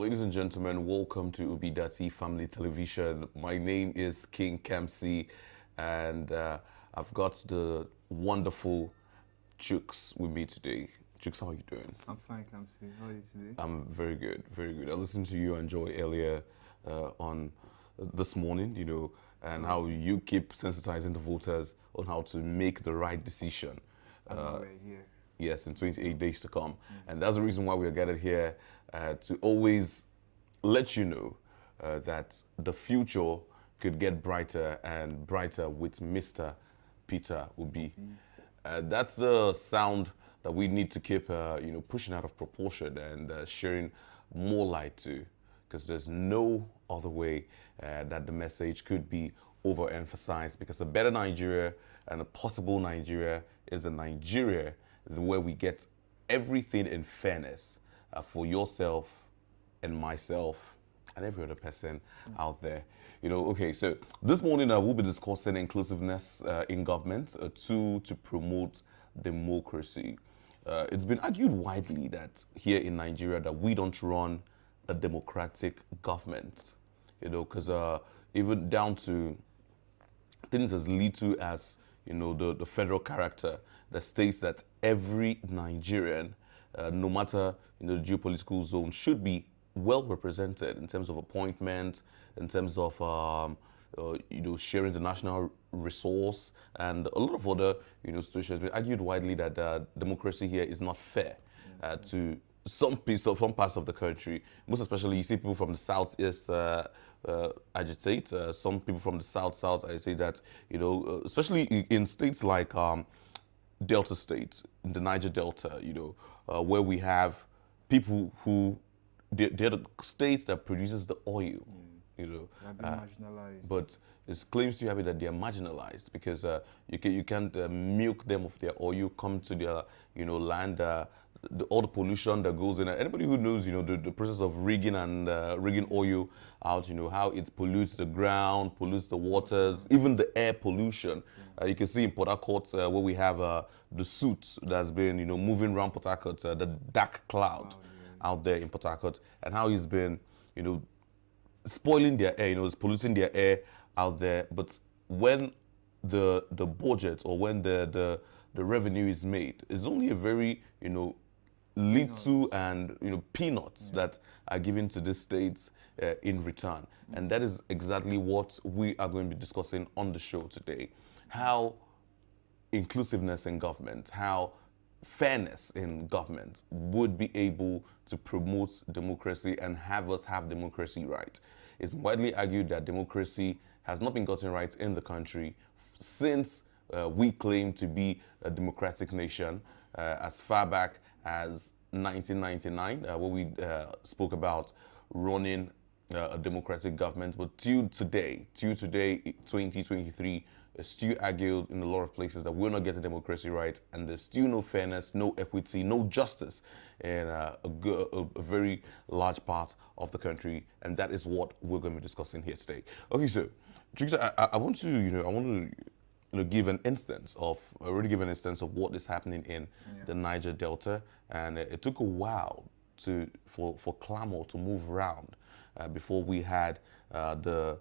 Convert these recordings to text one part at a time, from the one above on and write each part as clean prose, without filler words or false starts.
Ladies and gentlemen, welcome to Ubidati Family Television. My name is King Kamsi, and I've got the wonderful Chooks with me today. Chooks, how are you doing? I'm fine, Kamsi. How are you today? I'm very good, very good. I listened to you and Joy earlier on this morning, and how you keep sensitizing the voters on how to make the right decision. I'm already here. Yes, in 28 days to come. And that's the reason why we are gathered here to always let you know that the future could get brighter and brighter with Mr. Peter Obi. That's a sound that we need to keep, pushing out of proportion and sharing more light to, because there's no other way that the message could be overemphasized, because a better Nigeria and a possible Nigeria is a Nigeria where we get everything in fairness for yourself and myself and every other person out there. Okay, so this morning we'll be discussing inclusiveness in government, a tool to promote democracy. It's been argued widely that here in Nigeria that we don't run a democratic government, because even down to things as little as the federal character that states that every Nigerian, no matter the geopolitical zone, should be well represented in terms of appointment, in terms of sharing the national resource, and a lot of other situations. It's been argued widely that democracy here is not fair to some parts of the country. Most especially, you see people from the southeast agitate. Some people from the south I say that especially in states like Delta State, in the Niger Delta, where we have people who they're the states that produces the oil, They've been marginalized. but it claims to have it that they are marginalized because you can't milk them of their oil, come to their land. All the pollution that goes in. Anybody who knows, the process of rigging and rigging oil out, how it pollutes the ground, pollutes the waters, even the air pollution. You can see in Port Harcourt where we have the soot that's been, moving around Port Harcourt, the dark cloud out there in Port Harcourt, and how he's been, spoiling their air, it's polluting their air out there. But when the budget or when the revenue is made, it's only a very, little and peanuts that are given to the states in return. And that is exactly what we are going to be discussing on the show today. How inclusiveness in government, how fairness in government would be able to promote democracy and have us have democracy right. It's widely argued that democracy has not been gotten right in the country since we claim to be a democratic nation as far back as 1999, where we spoke about running a democratic government. But till today, 2023, it's still argued in a lot of places that we're not getting democracy right, and there's still no fairness, no equity, no justice in a very large part of the country, and that is what we're going to be discussing here today. Okay, so I want to give an instance of what is happening in the Niger Delta, and it took a while for clamor to move around before we had the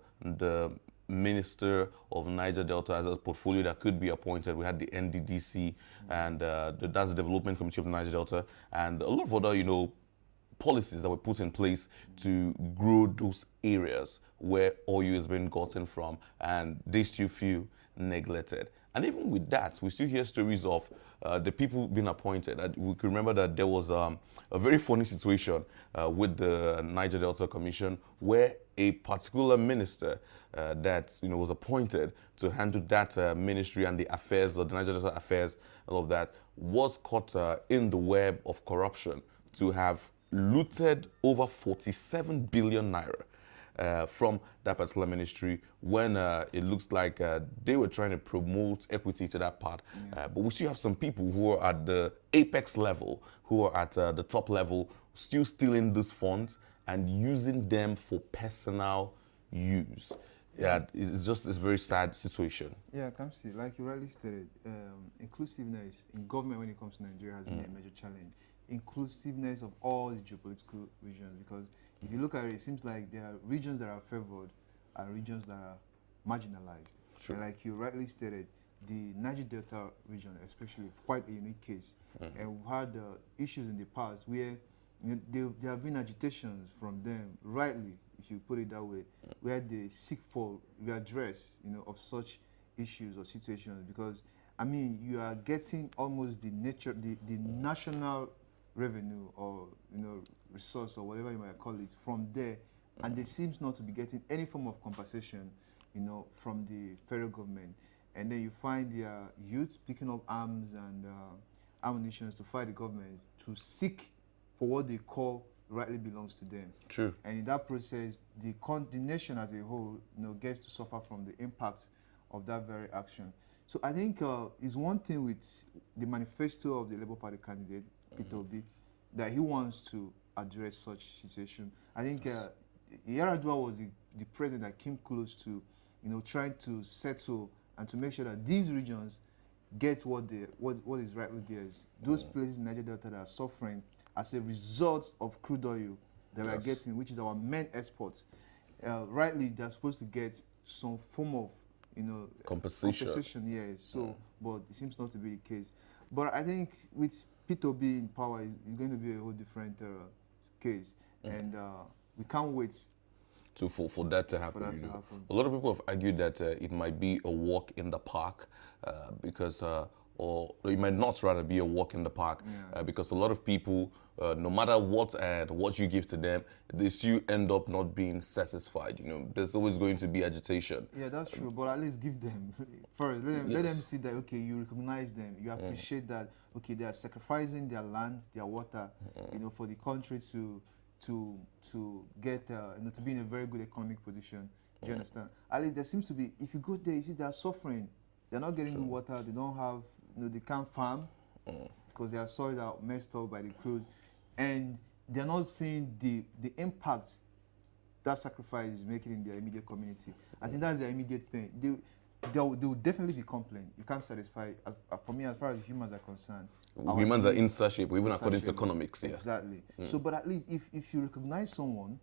Minister of Niger Delta as a portfolio that could be appointed. We had the NDDC, and that's the Development Committee of the Niger Delta, and a lot of other policies that were put in place to grow those areas where oil is being gotten from, and they still feel neglected. And even with that, we still hear stories of the people being appointed. We can remember that there was a very funny situation with the Niger Delta Commission, where a particular minister that was appointed to handle that ministry and the affairs, or the Niger Delta affairs, all of that, was caught in the web of corruption to have looted over 47 billion naira from that particular ministry, when it looks like they were trying to promote equity to that part. But we still have some people who are at the apex level, who are at the top level, still stealing these funds and using them for personal use. Yeah, it's just a very sad situation. Yeah, Kamsi, like you rightly stated, inclusiveness in government when it comes to Nigeria has been a major challenge. Inclusiveness of all the geopolitical regions, because If you look at it, it seems like there are regions that are favored and regions that are marginalized. True. And like you rightly stated, the Niger Delta region, especially, quite a unique case. And we've had issues in the past where there have been agitations from them, rightly, if you put it that way, where they seek for redress, of such issues or situations. Because, I mean, you are getting almost the national revenue or, resource or whatever you might call it from there, and they seems not to be getting any form of compensation, from the federal government. And then you find their youth picking up arms and ammunition to fight the government, to seek for what they call rightly belongs to them. True. And in that process, the nation as a whole, gets to suffer from the impact of that very action. So I think it's one thing with the manifesto of the Labour Party candidate, Peter Obi, that he wants to address such situation. I think Yaradua was the president that came close to, trying to settle and to make sure that these regions get what is rightly theirs. Those places in Niger Delta that are suffering as a result of crude oil that we are getting, which is our main export. Rightly, they're supposed to get some form of, compensation. Yes. So, but it seems not to be the case. But I think with Peter Obi in power, it's going to be a whole different case, and we can't wait for that to happen. A lot of people have argued that it might be a walk in the park because, or it might not rather be a walk in the park because a lot of people, no matter what you give to them, they still end up not being satisfied. There's always going to be agitation. Yeah, that's true. But at least give them first. Let them see that you recognize them, you appreciate that they are sacrificing their land, their water, for the country to get to be in a very good economic position. Do you understand? At least there seems to be, if you go there, you see they are suffering. They're not getting good water. They don't have, they can't farm because their soils are messed up by the crude, and they're not seeing the impact that sacrifice is making in their immediate community. I think that's their immediate pain. They will definitely be complaining. You can't satisfy. For me, as far as humans are concerned, humans are insatiable, even according to economics. Yeah. Exactly. So, but at least if you recognize someone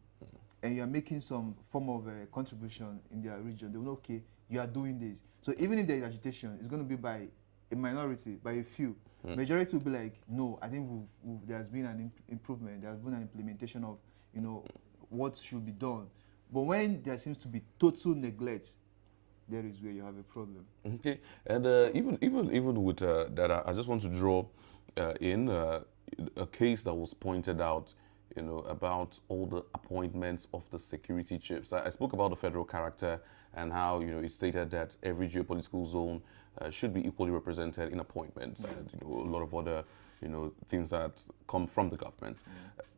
and you are making some form of a contribution in their region, they will know, okay, you are doing this. So even if there is agitation, it's going to be by a minority, by a few. Majority will be like, no, I think there has been an improvement, there has been an implementation of, what should be done. But when there seems to be total neglect, there is where you have a problem. Okay, and even with that, I just want to draw in a case that was pointed out, about all the appointments of the security chiefs. I spoke about the federal character and how it stated that every geopolitical zone should be equally represented in appointments, and a lot of other things that come from the government.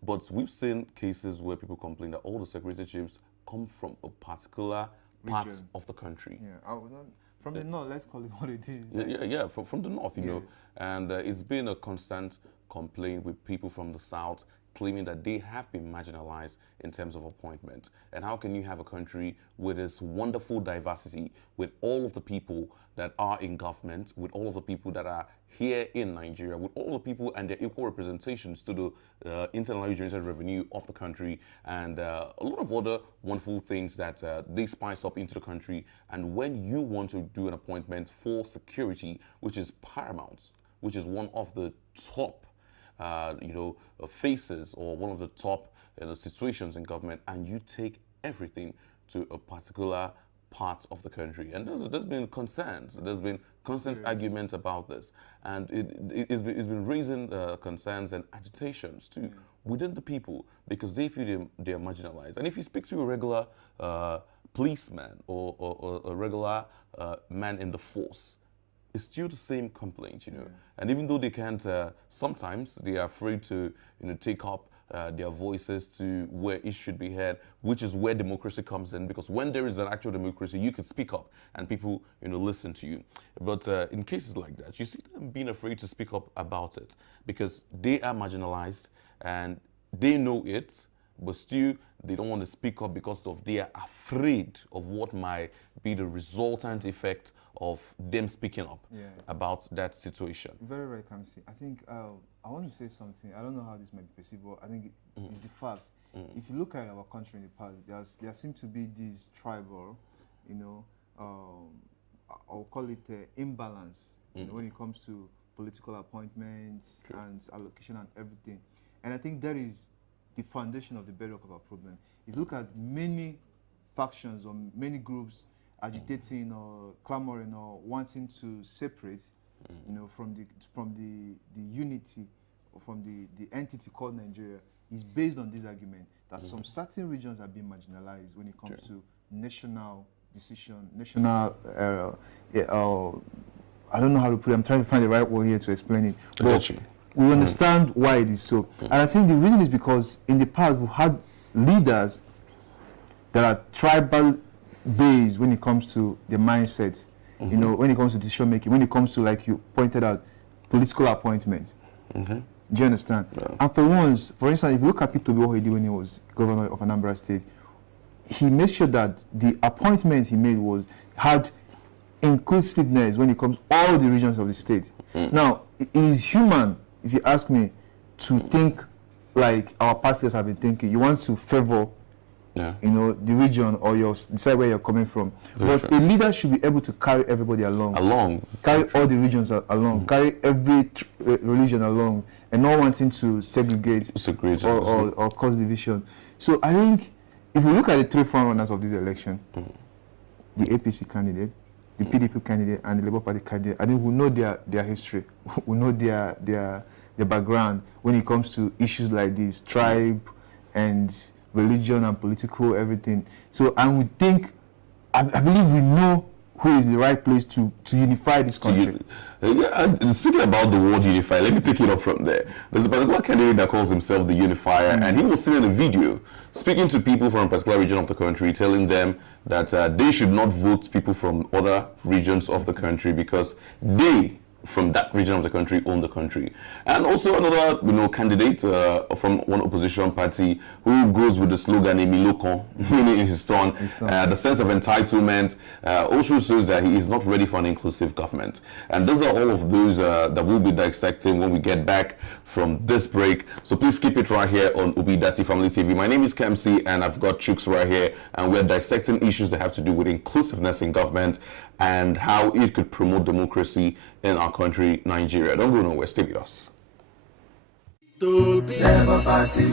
But we've seen cases where people complain that all the security chiefs come from a particular part of the country. Yeah, from the north, let's call it what it is. Yeah, from the north, and it's been a constant complaint with people from the south claiming that they have been marginalized in terms of appointment. And how can you have a country with this wonderful diversity, with all of the people that are in government, with all of the people that are here in Nigeria, with all the people and their equal representations to the internally generated revenue of the country, and a lot of other wonderful things that they spice up into the country. And when you want to do an appointment for security, which is paramount, which is one of the top faces or one of the top situations in government, and you take everything to a particular part of the country. And there's been concerns. There's been constant argument about this. And it's been raising concerns and agitations too within the people, because they feel they're marginalized. And if you speak to a regular policeman or a regular man in the force, it's still the same complaint, And even though they can't, sometimes they are afraid to, take up their voices to where it should be heard, which is where democracy comes in. Because when there is an actual democracy, you can speak up and people, listen to you. But in cases like that, you see them being afraid to speak up about it because they are marginalized and they know it, but still they don't want to speak up because they are afraid of what might be the resultant effect of them speaking up about that situation. Very right, Kamsi. I think I want to say something. I don't know how this might be perceived, but I think it's the fact. If you look at our country in the past, there seems to be this tribal, you know, I'll call it imbalance when it comes to political appointments and allocation and everything. And I think that is the foundation of the bedrock of our problem. If you look at many factions or many groups agitating or clamoring or wanting to separate, you know, from the unity or from the entity called Nigeria, is based on this argument that some certain regions are being marginalized when it comes to national decision, national. I don't know how to put it. I'm trying to find the right word here to explain it. But we understand why it is so, and I think the reason is because in the past we've had leaders that are tribal based when it comes to their mindset. You know, when it comes to decision making, when it comes to, like you pointed out, political appointment. Do you understand? And for once, for instance, if you look at Peter Obi, what he did when he was governor of Anambra State, he made sure that the appointment he made had inclusiveness when it comes to all the regions of the state. Now, it is human, if you ask me, to think like our past leaders have been thinking. You want to favor you know, the region or decide where you're coming from. But a leader should be able to carry everybody along. Carry all the regions along. Carry every religion along, and not wanting to segregate or cause division. So I think if we look at the three frontrunners of this election, the APC candidate, the PDP candidate, and the Labour Party candidate, I think we know their history. We know their background when it comes to issues like this, tribe and religion and political everything. So I would think, I believe we know who is the right place to unify this country. And speaking about the word unify, let me take it up from there. There's a particular candidate that calls himself the unifier, and he was seen in a video speaking to people from a particular region of the country, telling them that they should not vote people from other regions of the country because they, from that region of the country, own the country. And also another, candidate from one opposition party who goes with the slogan "Emilokon," meaning in his turn, the sense of entitlement, also shows that he is not ready for an inclusive government. And those are all of those that we'll be dissecting when we get back from this break. So please keep it right here on Obidati Family TV. My name is Kemsi, and I've got Chooks right here, and we're dissecting issues that have to do with inclusiveness in government and how it could promote democracy in our country, Nigeria. Don't go nowhere, stay with us. Labour Party,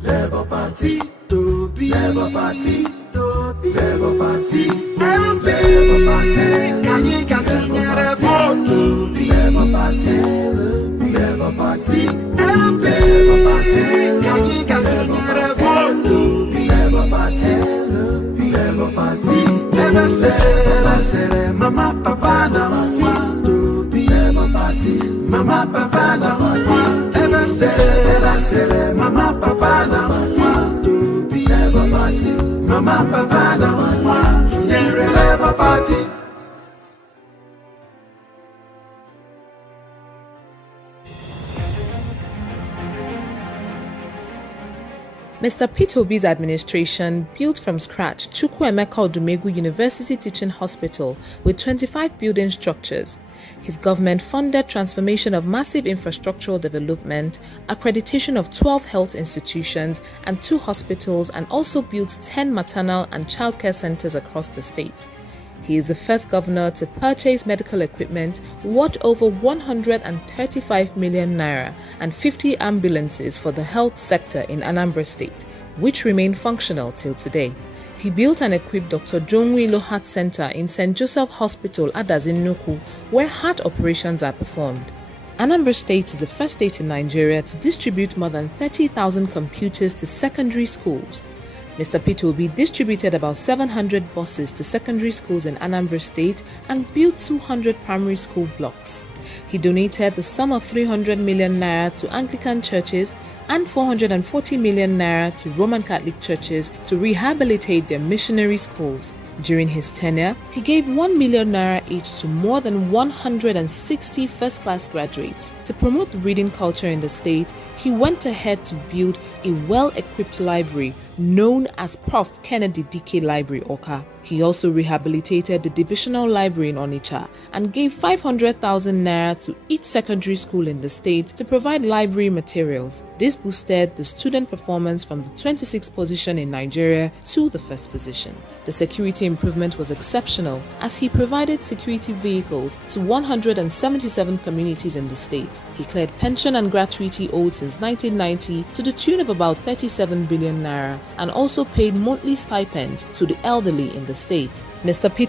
Labour Party, Labour Party, Labour Party, LP, can you get a vote? Labour Party, Labour Party, LP, can you get a vote? Labour Party, Labour Party, never say, Mama, Papa, no one to be Labour Party, Mama, Papa, no one. Mama, Papa, no one to be Labour Party. Mama, Papa, no one to be Labour Party. Mr. Peter Obi's administration built from scratch Chukwuemeka Odumegwu University Teaching Hospital with 25 building structures. His government funded transformation of massive infrastructural development, accreditation of 12 health institutions and 2 hospitals, and also built 10 maternal and childcare centers across the state. He is the first governor to purchase medical equipment worth over 135 million naira and 50 ambulances for the health sector in Anambra State, which remain functional till today. He built and equipped Dr. Jonwilo Heart Center in St. Joseph Hospital, Adazinnuku, where heart operations are performed. Anambra State is the first state in Nigeria to distribute more than 30,000 computers to secondary schools. Mr. Peter Obi distributed about 700 buses to secondary schools in Anambra State and built 200 primary school blocks. He donated the sum of 300 million naira to Anglican churches and 440 million naira to Roman Catholic churches to rehabilitate their missionary schools. During his tenure, he gave 1 million naira each to more than 160 first-class graduates. To promote the reading culture in the state, he went ahead to build a well-equipped library known as Prof. Kennedy DK Library, Awka. He also rehabilitated the Divisional Library in Onitsha and gave 500,000 naira to each secondary school in the state to provide library materials. This boosted the student performance from the 26th position in Nigeria to the first position. The security improvement was exceptional as he provided security vehicles to 177 communities in the state. He cleared pension and gratuity owed since 1990 to the tune of about 37 billion naira and also paid monthly stipends to the elderly in the state. Mr. P.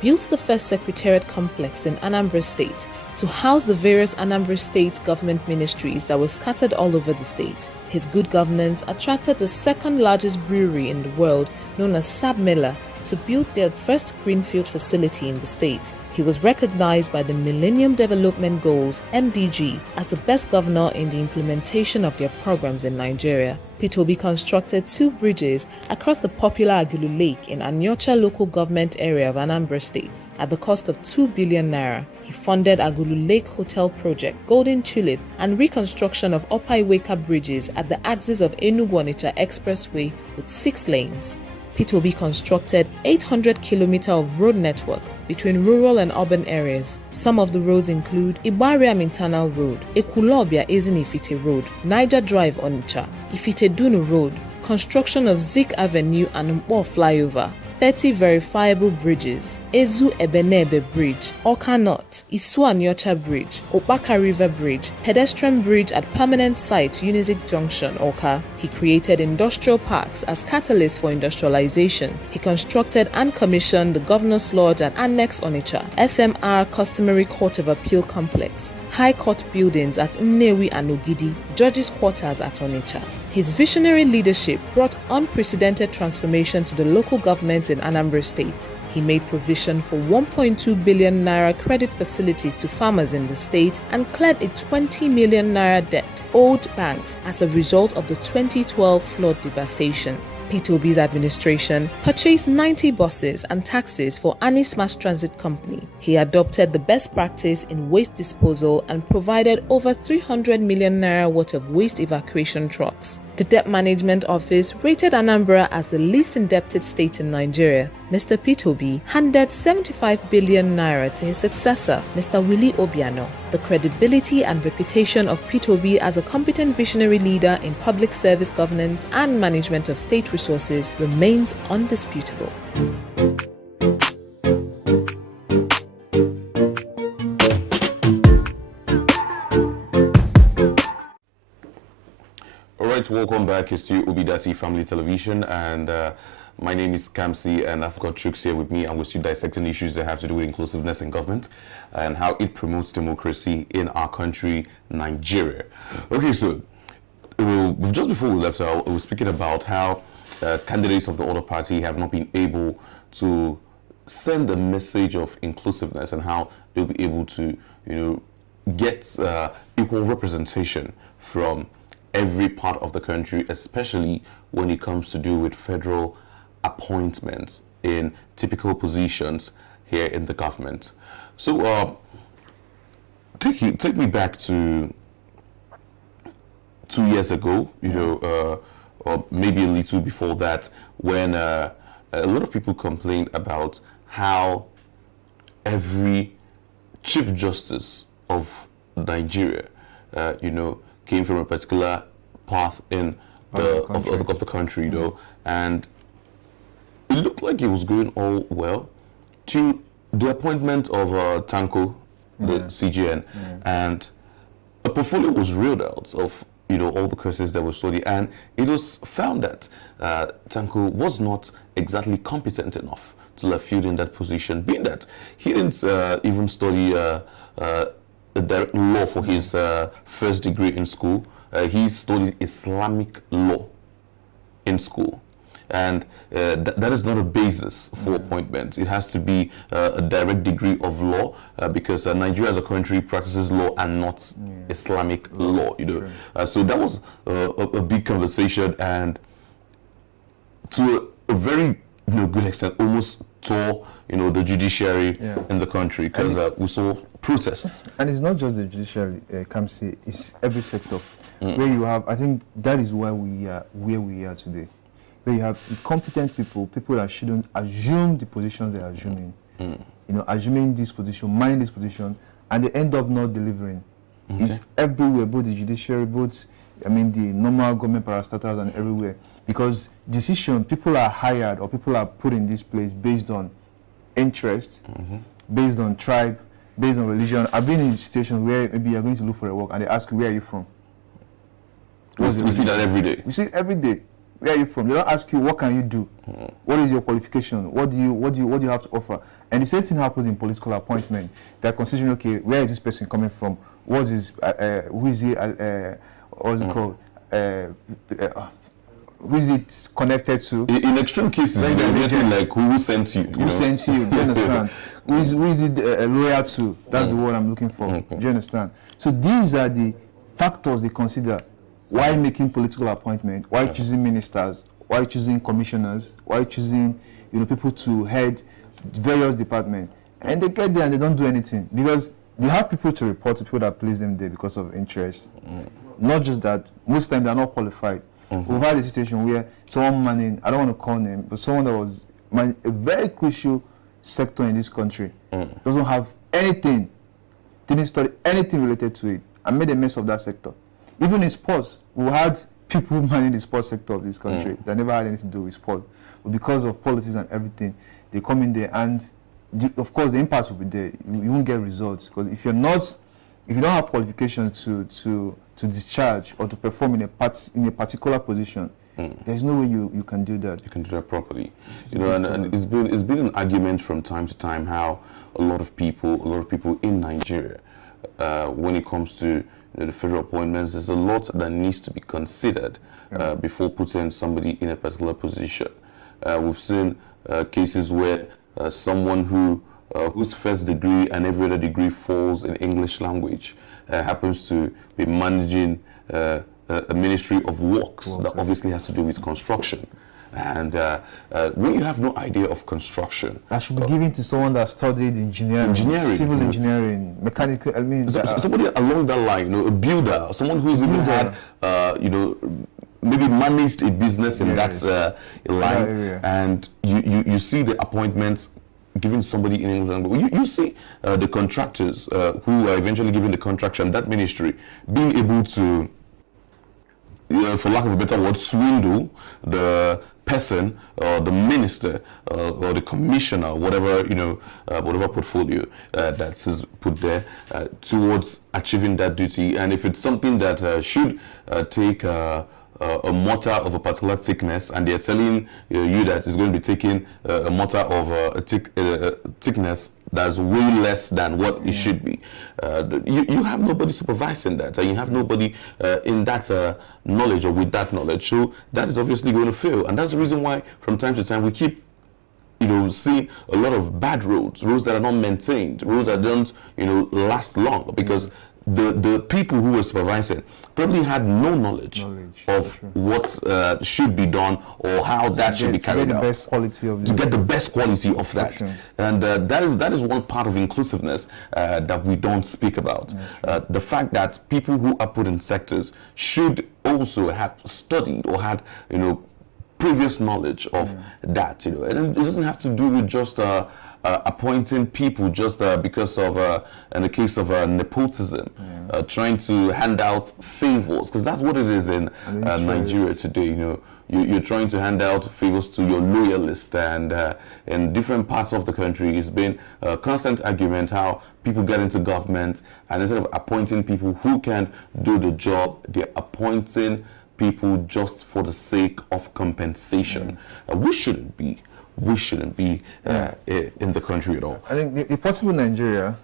built the first secretariat complex in Anambra State to house the various Anambra State government ministries that were scattered all over the state. His good governance attracted the second largest brewery in the world, known as Sab Miller, to build their first greenfield facility in the state. He was recognized by the Millennium Development Goals (MDG) as the best governor in the implementation of their programs in Nigeria. P. constructed 2 bridges across the popular Agulu Lake in Anyocha local government area of Anambra State at the cost of 2 billion naira. He funded Agulu Lake Hotel Project, Golden Tulip, and reconstruction of Opaiweka bridges at the axis of Enugu-Onitsha Expressway with 6 lanes. P. constructed 800 km of road network between rural and urban areas. Some of the roads include Ibariam Internal Road, Ekulobia Ezinifite Road, Niger Drive Onitsha, Ifite Dunu Road, construction of Zik Avenue and Mpo Flyover, 30 verifiable bridges, Ezu Ebenebe Bridge, Oka North, Isu Anyocha Bridge, Opaka River Bridge, pedestrian bridge at permanent site Unizik Junction, Oka. He created industrial parks as catalysts for industrialization. He constructed and commissioned the Governor's Lodge at Annex Onitsha, FMR Customary Court of Appeal Complex, High Court buildings at Nnewi and Ogidi, Judges' Quarters at Onitsha. His visionary leadership brought unprecedented transformation to the local government in Anambra State. He made provision for 1.2 billion naira credit facilities to farmers in the state and cleared a 20 million naira debt owed banks as a result of the 2012 flood devastation. P2B's administration purchased 90 buses and taxis for Anis Mass Transit Company. He adopted the best practice in waste disposal and provided over 300 million naira worth of waste evacuation trucks. The Debt Management Office rated Anambra as the least indebted state in Nigeria. Mr. P2B handed 75 billion naira to his successor, Mr. Willie Obiano. The credibility and reputation of P2B as a competent visionary leader in public service governance and management of state resources remains undisputable. Alright, welcome back. It's to Obidati Family Television, and my name is Kamsi, and I've got Chooks here with me, and we're still dissecting issues that have to do with inclusiveness in government and how it promotes democracy in our country, Nigeria. Okay, so just before we left, I was speaking about how candidates of the other party have not been able to send a message of inclusiveness and how they'll be able to, get equal representation from every part of the country, especially when it comes to do with federal appointments in typical positions here in the government. So take me back to 2 years ago, or maybe a little before that, when a lot of people complained about how every Chief Justice of Nigeria, came from a particular path in of the country, and it looked like it was going all well to the appointment of Tanko, the CGN, and a portfolio was reeled out of all the cases that were studied, and it was found that Tanko was not exactly competent enough to left field in that position, being that he didn't even study direct law for his first degree in school. He studied Islamic law in school, and that is not a basis for appointments. It has to be a direct degree of law, because Nigeria as a country practices law and not Islamic law. So that was a big conversation, and to a very good extent, almost tore the judiciary in the country, because we saw protests. And it's not just the judiciary, Kamsi, it's every sector where you have. I think that is why we are where we are today. where you have incompetent people, people that shouldn't assume the positions they're assuming, assuming this position, minding this position, and they end up not delivering. Okay. It's everywhere, both the judiciary, both, the normal government parastatals and everywhere. Because people are hired or people are put in this place based on interest, based on tribe, based on religion. I've been in situations where maybe you're going to look for a work and they ask you, where are you from? We see that every day. We see it every day. Where are you from? They don't ask you, what can you do? What is your qualification? What do you have to offer? And the same thing happens in political appointment. They're considering, okay, where is this person coming from? What is his, who is he, what is it called? Who is it connected to? In extreme cases, they're getting like, who sent you? Who sent you? Do you understand? Who is it loyal to? That's the word I'm looking for. Do you understand? So these are the factors they consider why making political appointment, why choosing ministers, why choosing commissioners, why choosing people to head various departments. And they get there and they don't do anything because they have people to report to people that place them there because of interest. Not just that, most times they are not qualified. We've had a situation where someone manning, I don't want to call name, but someone that was a very crucial sector in this country, doesn't have anything, didn't study anything related to it, and made a mess of that sector. Even in sports, we had people managing the sports sector of this country that never had anything to do with sports. But because of politics and everything, they come in there and, of course, the impact will be there. You won't get results. Because if you don't have qualifications to discharge or to perform in a particular position, there's no way you can do that. You can do that properly. And it's been an argument from time to time how a lot of people in Nigeria, when it comes to the federal appointments, there's a lot that needs to be considered before putting somebody in a particular position. We've seen cases where someone whose first degree and every other degree falls in English language happens to be managing a ministry of works that obviously has to do with construction. And when you have no idea of construction, that should be given to someone that studied engineering, civil engineering, mechanical. Somebody along that line, a builder, someone who's even had, maybe managed a business in that line, and you see the appointments given somebody in England. You see the contractors who are eventually given the contract and that ministry being able to, for lack of a better word, swindle the person or the minister or the commissioner, whatever whatever portfolio that's put there towards achieving that duty. And if it's something that should take a mortar of a particular thickness, and they're telling you that it's going to be taking a mortar of a thickness that's way less than what it should be. You have nobody supervising that, and you have nobody in that knowledge or with that knowledge. So that is obviously going to fail, and that's the reason why from time to time we keep seeing a lot of bad roads that are not maintained, roads that don't last long, because the people who were supervising probably had no knowledge of what should be done or how that should be carried out. To get the best quality of that. And that is one part of inclusiveness that we don't speak about. The fact that people who are put in sectors should also have studied or had, previous knowledge of that, and it doesn't have to do with just appointing people just because of, in the case of nepotism, trying to hand out favors, because that's what it is in Nigeria today. You're trying to hand out favors to your loyalists, and in different parts of the country, it's been a constant argument how people get into government, and instead of appointing people who can do the job, they're appointing people just for the sake of compensation. We shouldn't be in the country at all. I think the possible Nigeria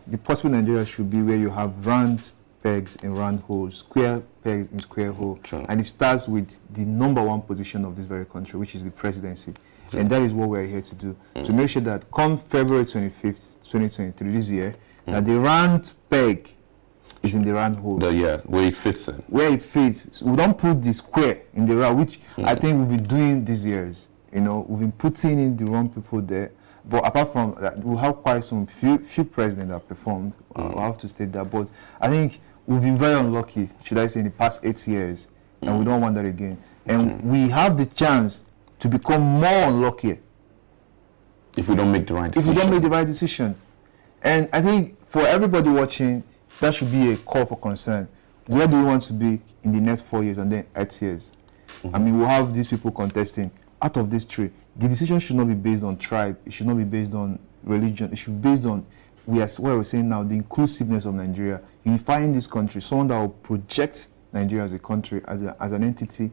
should be where you have round pegs in round holes, square pegs in square hole, and it starts with the #1 position of this very country, which is the presidency. And that is what we're here to do, to make sure that come February 25th, 2023, this year, that the round peg is in the round hole. Where it fits in. Where it fits. So we don't put the square in the round, which I think we've been doing these years. We've been putting in the wrong people there. But apart from that, we have quite some few presidents that have performed. I have to state that. But I think we've been very unlucky, should I say, in the past 8 years. And we don't want that again. And we have the chance to become more unlucky if we don't make the right if decision. we don't make the right decision. And I think for everybody watching, that should be a call for concern. Where do we want to be in the next 4 years and then 8 years? I mean, we'll have these people contesting. Out of these three, the decision should not be based on tribe. It should not be based on religion. It should be based on what we're saying now, the inclusiveness of Nigeria, unifying this country, someone that will project Nigeria as a country, as an entity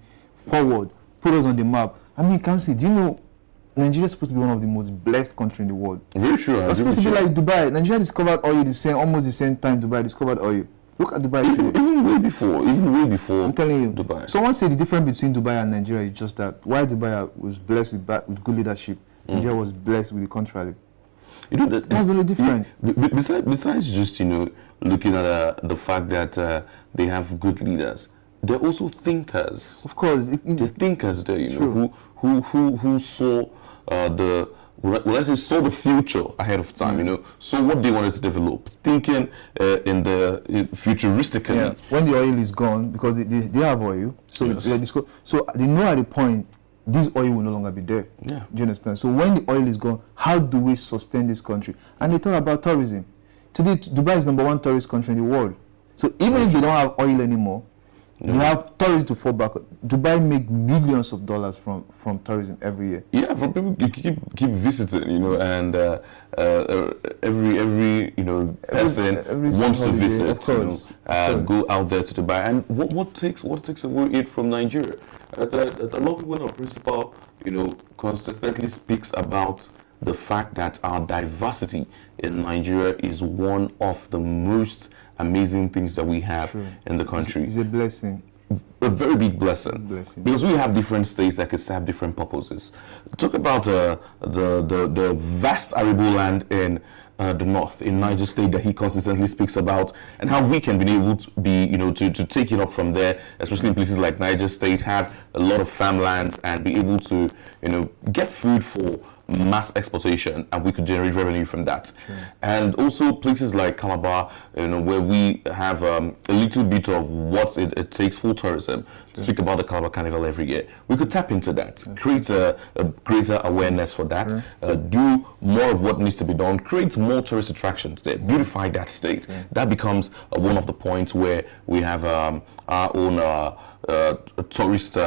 forward, put us on the map. I mean, Kamsi, do you know Nigeria is supposed to be one of the most blessed countries in the world? Very sure. It's supposed to be like Dubai. Nigeria discovered oil almost the same time Dubai discovered oil. Look at Dubai today. Even way before. I'm telling you, Dubai. Someone said the difference between Dubai and Nigeria is just that while Dubai was blessed with good leadership, Nigeria was blessed with the contrary. You know, That's a little different. Besides just, looking at the fact that they have good leaders, they're also thinkers. Of course. They're thinkers there, who saw saw the future ahead of time, saw what they wanted to develop, thinking futuristically. Yeah. When the oil is gone, because they have oil, so Yes. so they know at the point this oil will no longer be there. Yeah. Do you understand? So when the oil is gone, how do we sustain this country? And they talk about tourism. Today, Dubai is #1 tourist country in the world. So even if they don't have oil anymore, they have tourists to fall back. Dubai make millions of dollars from tourism every year. Yeah, from people you keep visiting, and every person wants to holiday, visit, of course. go out there to Dubai. And what takes away it from Nigeria? A lot of people in our principal, consistently speaks about the fact that our diversity in Nigeria is one of the most amazing things that we have in the country. It's a blessing. A very big blessing. Because we have different states that could serve different purposes. Talk about the vast arable land in the north, in Niger State, that he consistently speaks about, and how we can be able to be, to take it up from there, especially in places like Niger State, have a lot of farmlands and be able to, get food for mass exportation, and we could generate revenue from that. And also places like Calabar, where we have a little bit of what it takes for tourism. Speak about the Calabar Carnival every year. We could tap into that, create a greater awareness for that, do more of what needs to be done, create more tourist attractions there, beautify that state. That becomes one of the points where we have our own tourist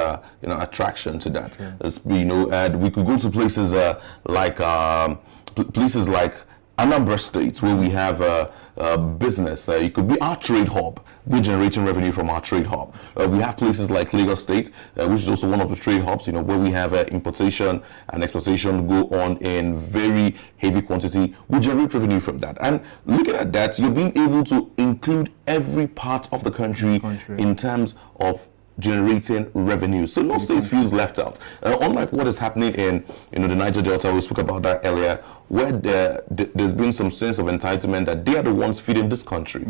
attraction to that. And we could go to places like Anambra State, where we have business. It could be our trade hub. We're generating revenue from our trade hub. We have places like Lagos State, which is also one of the trade hubs, where we have importation and exportation go on in very heavy quantity. We generate revenue from that. And looking at that, you're being able to include every part of the country. In terms of generating revenue. So no state feels left out. Unlike what is happening in the Niger Delta, we spoke about that earlier, where there's been some sense of entitlement that they are the ones feeding this country.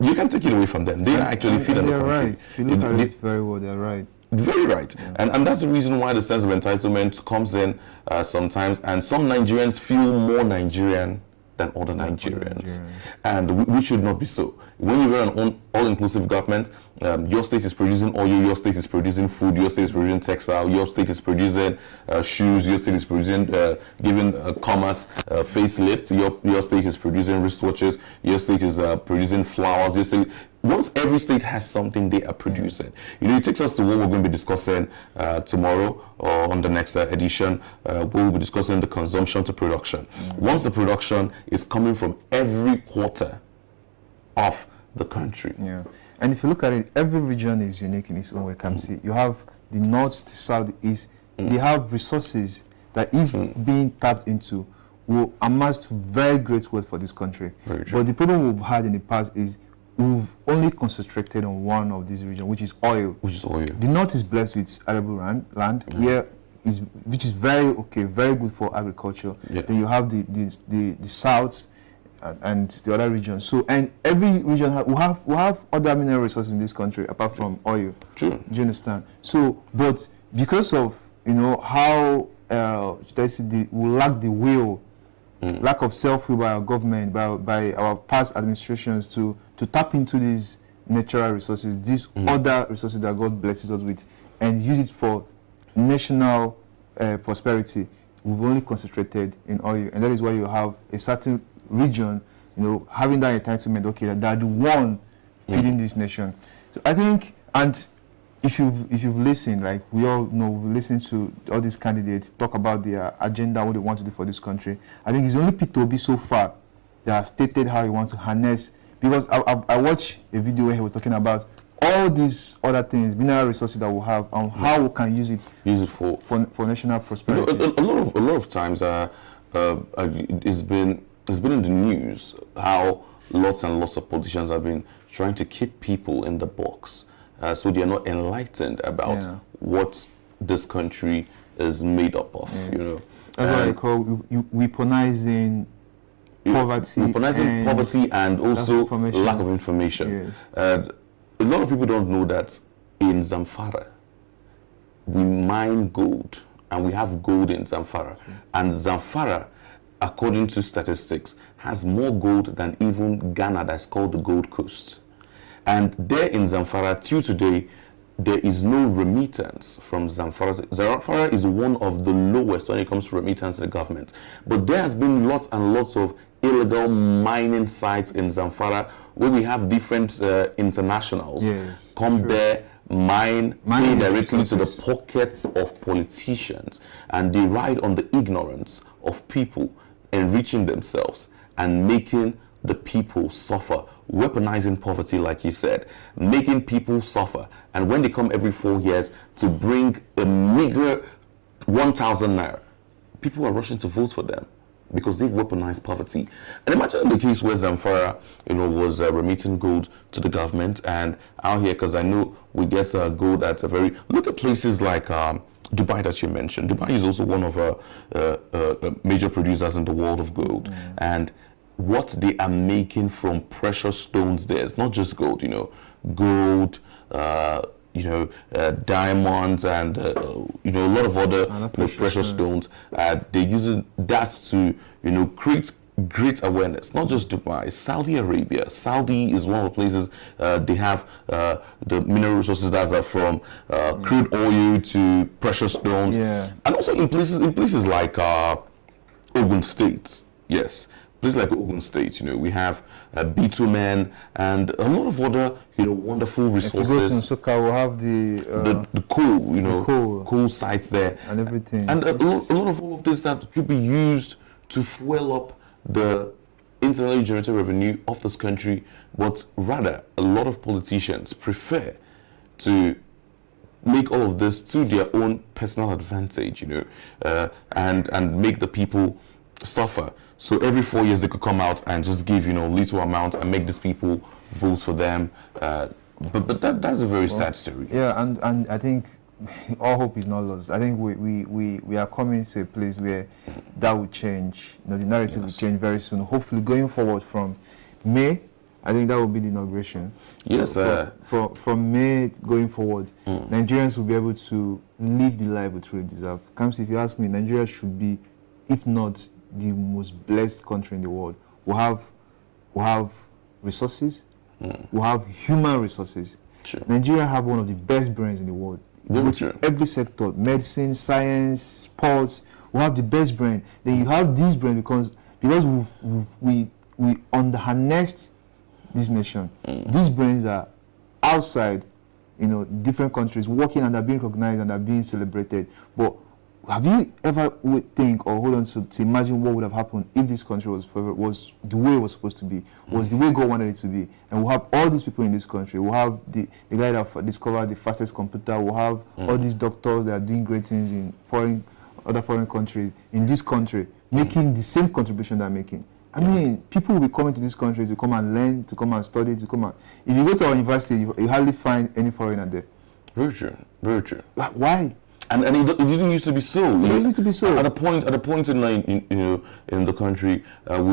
You can take it away from them. They are actually feeding the country. Right. If you look at it very well, they're right. Very right. And that's the reason why the sense of entitlement comes in sometimes, and some Nigerians feel more Nigerian than other Nigerians. And we should not be so. When you run an all-inclusive government, your state is producing oil, your state is producing food, your state is producing textile, your state is producing shoes, your state is producing, giving commerce facelift, your state is producing wristwatches, your state is producing flowers, your state. Once every state has something they are producing, it takes us to what we're going to be discussing tomorrow or on the next edition. We'll be discussing the consumption to production. Once the production is coming from every quarter of the country. And if you look at it, every region is unique in its own way. You have the north, the south, the east. They have resources that, if being tapped into, will amass to very great wealth for this country. But the problem we've had in the past is we've only concentrated on one of these regions, which is oil. The north is blessed with arable land, which is very good for agriculture. Then you have the south and the other regions. So, and every region we have other mineral resources in this country apart from oil. Do you understand? So, but because of how we lack the will, lack of self-will by our government, by our past administrations to tap into these natural resources, these other resources that God blesses us with, and use it for national prosperity, we've only concentrated in oil, and that is why you have a certain region, having that entitlement. Okay, that they're the one feeding this nation. So I think, and if you've listened, like we all know, we've listened to all these candidates talk about their agenda, what they want to do for this country. I think it's only Peter Obi so far that has stated how he wants to harness. Because I watched a video where he was talking about all these other things, mineral resources that we have, and how we can use it for national prosperity. A lot of times, it's been in the news how lots and lots of politicians have been trying to keep people in the box, so they are not enlightened about what this country is made up of. That's what I call weaponizing poverty and also lack of information. Yes. A lot of people don't know that in Zamfara, we mine gold, and we have gold in Zamfara. And Zamfara, according to statistics, has more gold than even Ghana, that's called the Gold Coast. And there in Zamfara, till today, there is no remittance from Zamfara. Zamfara is one of the lowest when it comes to remittance to the government. But there has been lots and lots of illegal mining sites in Zamfara where we have different internationals come there, mine pay directly to the pockets of politicians, and they ride on the ignorance of people, enriching themselves and making the people suffer, weaponizing poverty, like you said, making people suffer. And when they come every 4 years to bring a meager 1,000 naira, people are rushing to vote for them because they've weaponized poverty. And imagine the case where Zamfara, was remitting gold to the government, and out here, because I know we get gold at a very, look at places like Dubai that you mentioned. Dubai is also one of major producers in the world of gold. And what they are making from precious stones there, it's not just gold, gold, diamonds, and a lot of other precious stones. They're using that to create great awareness. Not just Dubai, Saudi Arabia. Saudi is one of the places they have the mineral resources that are from crude oil to precious stones, and also in places like Ogun State. Yes. Places like Ogun State, we have bitumen and a lot of other, wonderful resources. If you go to Nsukka, we'll have the coal, coal sites there. And everything. And a lot of all of this that could be used to fuel up the internally generated revenue of this country, but rather a lot of politicians prefer to make all of this to their own personal advantage, and make the people suffer. So every 4 years they could come out and just give, little amount and make these people vote for them. But that's a very sad story. Yeah, and I think all hope is not lost. I think we are coming to a place where that will change. The narrative will change very soon. Hopefully going forward from May, I think that will be the inauguration. Yes, so from May going forward, Nigerians will be able to live the life we truly deserve. Kamsi, if you ask me, Nigeria should be, if not the most blessed country in the world. We have resources. We have human resources. Sure. Nigeria have one of the best brains in the world. Every sector, medicine, science, sports, we have the best brain. Then you have this brain because we under-harnessed this nation. These brains are outside, different countries, working and are being recognized and are being celebrated. But have you ever think or hold on to imagine what would have happened if this country was the way it was supposed to be, was the way God wanted it to be? And we'll have all these people in this country. We'll have the guy that discovered the fastest computer. We'll have all these doctors that are doing great things in other foreign countries, in this country, making the same contribution they're making. I mean, people will be coming to this country to come and learn, to come and study, to come and... If you go to our university, you hardly find any foreigner there. Very true. Very true. Why? And it didn't used to be so. It didn't used to be so. At a point in the country,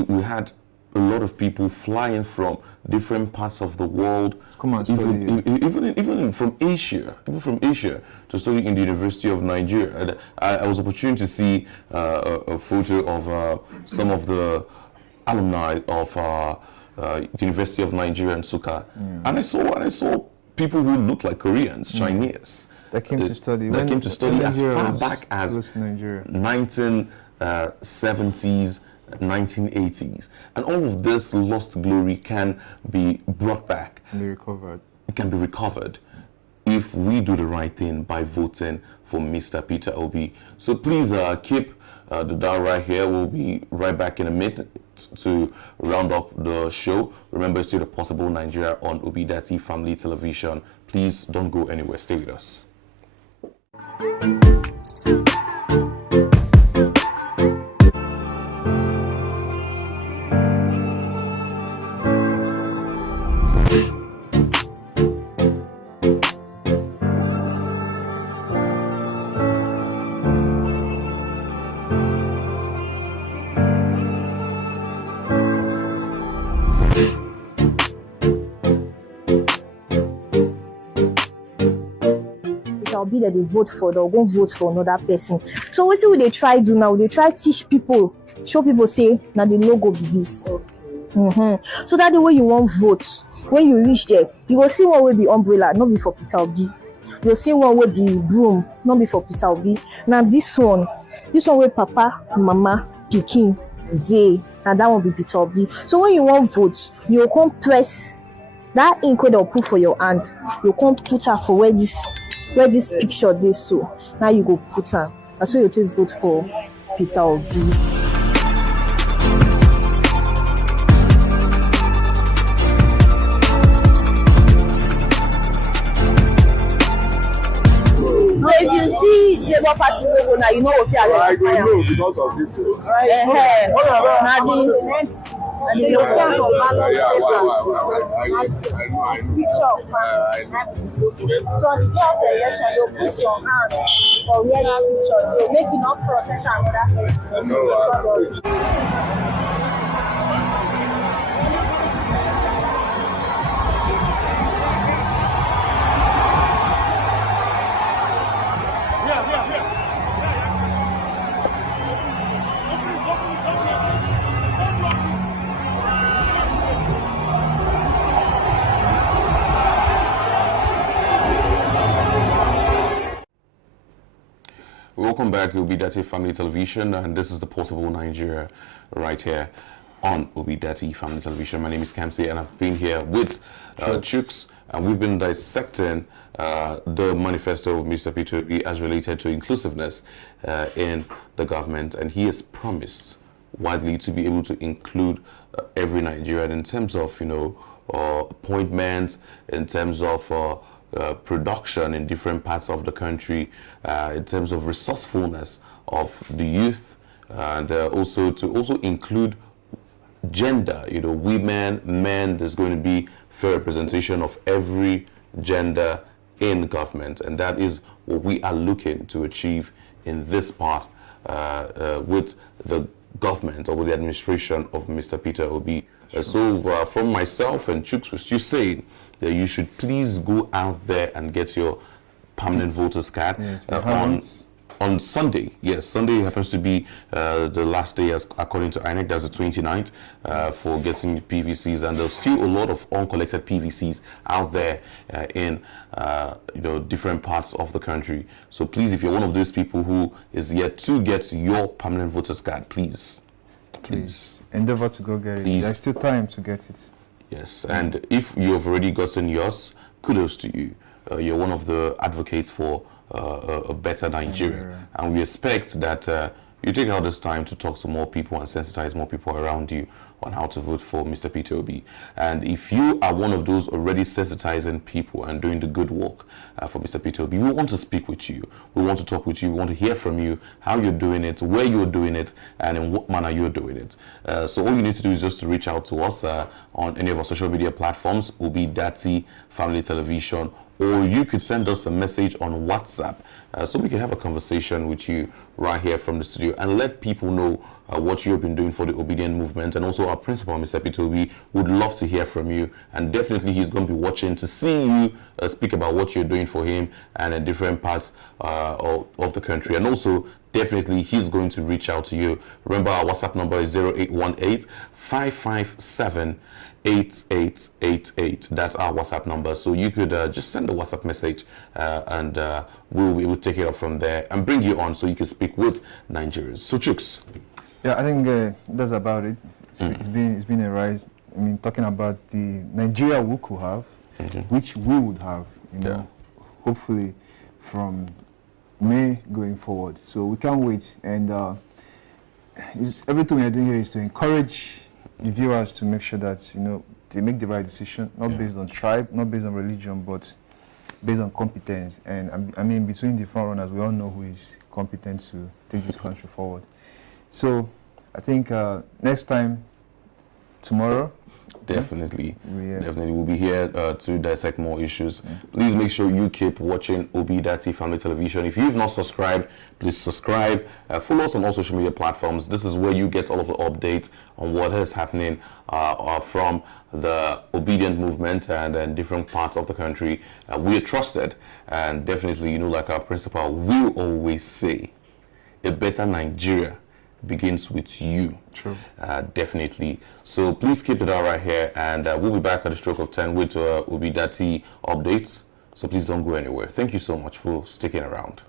we had a lot of people flying from different parts of the world. Come and study. Even from Asia, to study in the University of Nigeria. I was opportune to see a photo of some of the alumni of the University of Nigeria in Nsukka, and I saw people who looked like Koreans, Chinese. That came to study. That came to study as Nigeria far was back as close to Nigeria. 1970s, 1980s. And all of this lost glory can be brought back. And be recovered. It can be recovered if we do the right thing by voting for Mr. Peter Obi. So please keep the dial right here. We'll be right back in a minute to round up the show. Remember, it's the Possible Nigeria on Obidati Family Television. Please don't go anywhere. Stay with us. Be that they vote for, they'll go vote for another person. So what will they try do now? They try teach people, show people say now the logo be this. So that the way you want vote, when you reach there, you will see one will be umbrella, not be for Peter Obi. You'll see one will be broom, not be for Peter Obi. Now this one will Papa, Mama, Pikin, Day, and that will be Peter Obi. So when you want vote, you come press that ink they'll put for your hand. You come put her for where this picture is. So now you go put her. That's why you take vote for Peter Obi. So if you see Labour Party logo now, you know what you are I don't know because of this. And the logo from ballot picture of family. So on the day of the election, you put your hand for where that picture, you make it not process another person. Welcome back, Obidati Family Television, and this is the Possible Nigeria right here on Obidati Family Television. My name is Kamsi, and I've been here with Chooks, and we've been dissecting the manifesto of Mr. Peter Obi as related to inclusiveness in the government, and he has promised widely to be able to include every Nigerian in terms of, appointments, in terms of production in different parts of the country, in terms of resourcefulness of the youth, and also to include gender, women, men. There's going to be fair representation of every gender in government, and that is what we are looking to achieve in this part with the government or with the administration of Mr. Peter Obi. So from myself and Chooks was just saying that you should please go out there and get your permanent voters card on Sunday. Yes, Sunday happens to be the last day, as according to INEC. That's the 29th for getting PVCs, and there's still a lot of uncollected PVCs out there in different parts of the country. So please, if you're one of those people who is yet to get your permanent voters card, please endeavor to go get it. There's still time to get it. Yes, and if you've already gotten yours, kudos to you. You're one of the advocates for a better Nigeria, and we expect that you take out this time to talk to more people and sensitize more people around you on how to vote for Mr. Peter Obi. And if you are one of those already sensitizing people and doing the good work for Mr. Peter Obi, we want to speak with you. We want to talk with you. We want to hear from you, how you're doing it, where you're doing it, and in what manner you're doing it. So all you need to do is just to reach out to us on any of our social media platforms. Obidati Family Television, or you could send us a message on WhatsApp so we can have a conversation with you right here from the studio and let people know what you've been doing for the obedient movement. And also our principal, Mr. Peter Obi, would love to hear from you, and definitely he's going to be watching to see you speak about what you're doing for him and in different parts of the country. And also definitely he's going to reach out to you. Remember, our WhatsApp number is 0818-557-8888. That's our WhatsApp number. So you could just send a WhatsApp message and we'll be able to take it up from there and bring you on so you can speak with Nigerians. So, Chooks. Yeah, I think that's about it. It's been a rise. I mean, talking about the Nigeria we could have, which we would have, you know, hopefully from May going forward. So we can't wait. And everything we are doing here is to encourage the viewers to make sure that, you know, they make the right decision, not based on tribe, not based on religion, but based on competence. And I mean, between the front runners, we all know who is competent to take this country forward. So I think next time, tomorrow, definitely we'll be here to dissect more issues. Please make sure you keep watching Obidati Family Television. If you've not subscribed, please subscribe. Follow us on all social media platforms. This is where you get all of the updates on what is happening from the obedient movement and different parts of the country. We are trusted, and definitely, you know, like our principal will always say, a better Nigeria begins with you. True. Definitely. So please keep it all right here, and we'll be back at the stroke of 10 with Obidati updates. So please don't go anywhere. Thank you so much for sticking around.